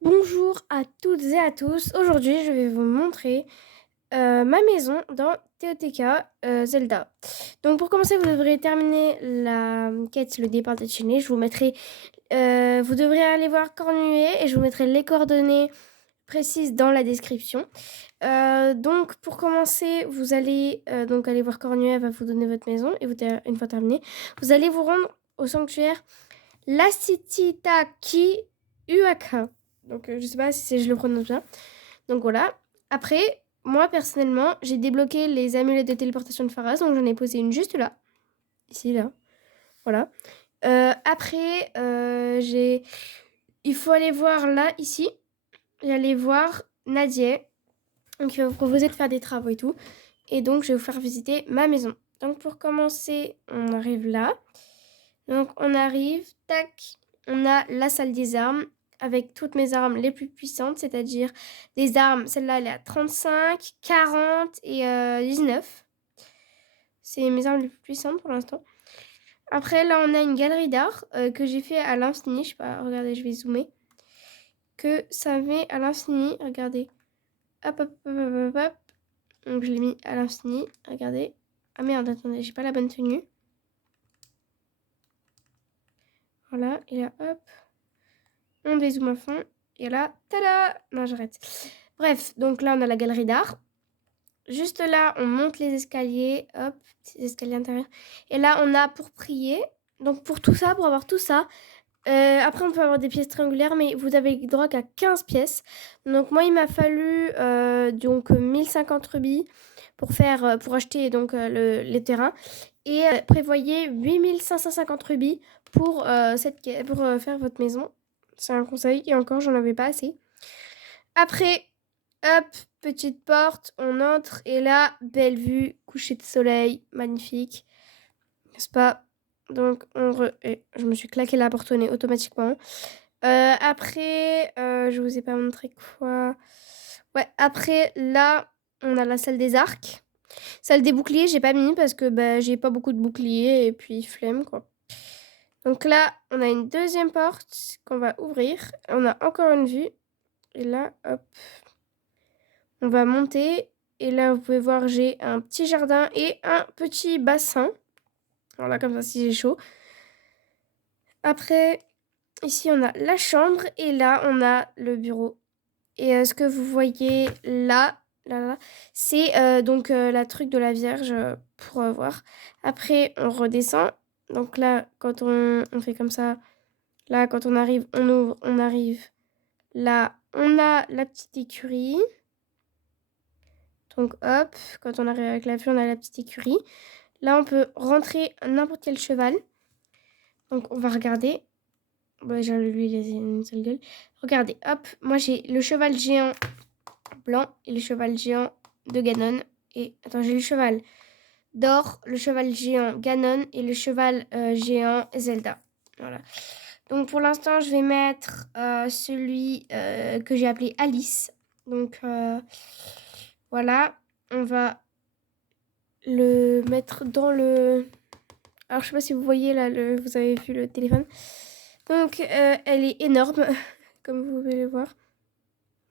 Bonjour à toutes et à tous. Aujourd'hui, je vais vous montrer ma maison dans TOTK Zelda. Donc, pour commencer, vous devrez terminer la quête, le départ des Chenilles. Je vous mettrai, vous devrez aller voir Cornuet et je vous mettrai les coordonnées précises dans la description. Donc, pour commencer, vous allez donc aller voir Cornuet, elle va vous donner votre maison et une fois terminé, vous allez vous rendre au sanctuaire Lasititaki Uaka. Donc, je sais pas si je le prononce bien. Donc, voilà. Après, moi, personnellement, j'ai débloqué les amulettes de téléportation de Pharas. Donc, j'en ai posé une juste là. Ici, là. Voilà. Après, il faut aller voir là, ici. Et aller voir Nadia. Donc, il va vous proposer de faire des travaux et tout. Et donc, je vais vous faire visiter ma maison. Donc, pour commencer, on arrive là. Donc, on arrive, tac, on a la salle des armes avec toutes mes armes les plus puissantes, c'est-à-dire des armes, celle-là, elle est à 35, 40 et 19. C'est mes armes les plus puissantes pour l'instant. Après, là, on a une galerie d'art que j'ai fait à l'infini. Je sais pas, regardez, je vais zoomer. Que ça met à l'infini, regardez. Hop, hop, hop, hop, hop, hop. Donc, je l'ai mis à l'infini, regardez. Ah merde, attendez, j'ai pas la bonne tenue. Voilà, et là, hop. On dézoome à fond. Et là, tada! Non, j'arrête. Bref, donc là, on a la galerie d'art. Juste là, on monte les escaliers. Hop, petits escaliers intérieurs. Et là, on a pour prier. Donc, pour tout ça, pour avoir tout ça. Après, on peut avoir des pièces triangulaires, mais vous avez le droit qu'à 15 pièces. Donc, moi, il m'a fallu donc 1050 rubis pour acheter donc, les terrains. Et prévoyez 8550 rubis pour faire votre maison. C'est un conseil. Et encore, j'en avais pas assez. Après, hop, petite porte, on entre. Et là, belle vue, coucher de soleil, magnifique. N'est-ce pas? Donc, je me suis claqué la porte au nez automatiquement. Après, je vous ai pas montré quoi. Ouais, après, là, on a la salle des arcs. Salle des boucliers, j'ai pas mis parce que j'ai pas beaucoup de boucliers et puis flemme, quoi. Donc là, on a une deuxième porte qu'on va ouvrir. On a encore une vue. Et là, hop, on va monter. Et là, vous pouvez voir, j'ai un petit jardin et un petit bassin. Voilà, comme ça, si j'ai chaud. Après, ici, on a la chambre. Et là, on a le bureau. Et ce que vous voyez là, c'est donc la truc de la Vierge pour voir. Après, on redescend. Donc là, quand on fait comme ça, là, quand on arrive, on ouvre, on arrive. Là, on a la petite écurie. Donc hop, quand on arrive avec la vue, on a la petite écurie. Là, on peut rentrer n'importe quel cheval. Donc on va regarder. Déjà, lui, il a une sale gueule. Regardez, hop, moi j'ai le cheval géant blanc et le cheval géant de Ganon. Et attends, j'ai le cheval d'or, le cheval géant Ganon et le cheval géant Zelda. Voilà. Donc pour l'instant, je vais mettre celui que j'ai appelé Alice. Donc voilà, on va le mettre dans le... Alors je sais pas si vous voyez là, vous avez vu le téléphone. Donc elle est énorme, comme vous pouvez le voir.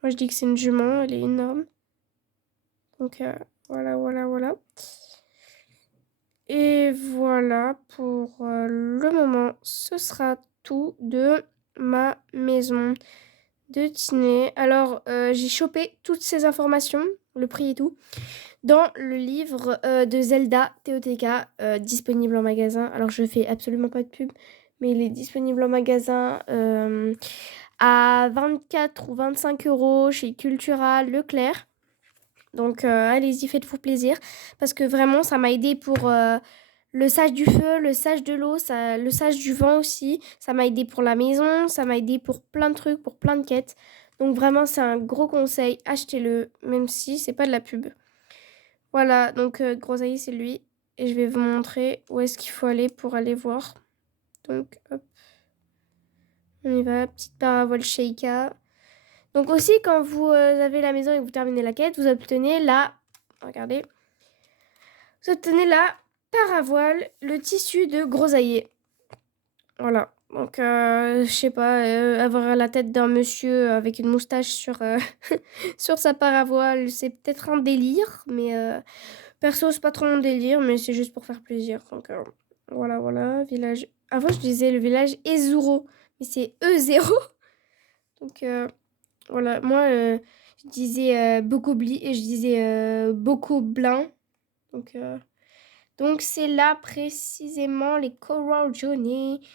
Moi je dis que c'est une jument, elle est énorme. Donc voilà, voilà, voilà. Et voilà, pour le moment, ce sera tout de ma maison de Disney. Alors, j'ai chopé toutes ces informations, le prix et tout, dans le livre de Zelda TOTK, disponible en magasin. Alors, je fais absolument pas de pub, mais il est disponible en magasin à 24 ou 25 euros chez Cultura Leclerc. Donc, allez-y, faites-vous plaisir. Parce que vraiment, ça m'a aidé pour le sage du feu, le sage de l'eau, le sage du vent aussi. Ça m'a aidé pour la maison, ça m'a aidé pour plein de trucs, pour plein de quêtes. Donc, vraiment, c'est un gros conseil. Achetez-le, même si c'est pas de la pub. Voilà, donc, Grosaille, c'est lui. Et je vais vous montrer où est-ce qu'il faut aller pour aller voir. Donc, hop. On y va, petite parabole Sheikah. Donc aussi, quand vous avez la maison et que vous terminez la quête, vous obtenez la... Regardez. Vous obtenez la paravoile, le tissu de grosaillé. Voilà. Donc, je sais pas, avoir la tête d'un monsieur avec une moustache sur, sur sa paravoile, c'est peut-être un délire, mais perso, c'est pas trop mon délire, mais c'est juste pour faire plaisir. Donc, voilà, voilà. Village. Avant, je disais le village Ezuro, mais c'est E0. Donc, voilà. Moi, je disais Bocobli et je disais Bocoblin. Donc, c'est là précisément les Coral Johnny.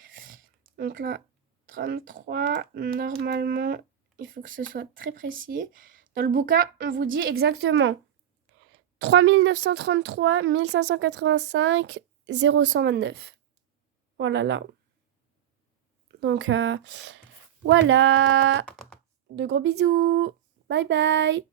Donc là, 33, normalement, il faut que ce soit très précis. Dans le bouquin, on vous dit exactement 3933 1585 0129. Voilà là. Donc voilà. De gros bisous. Bye bye.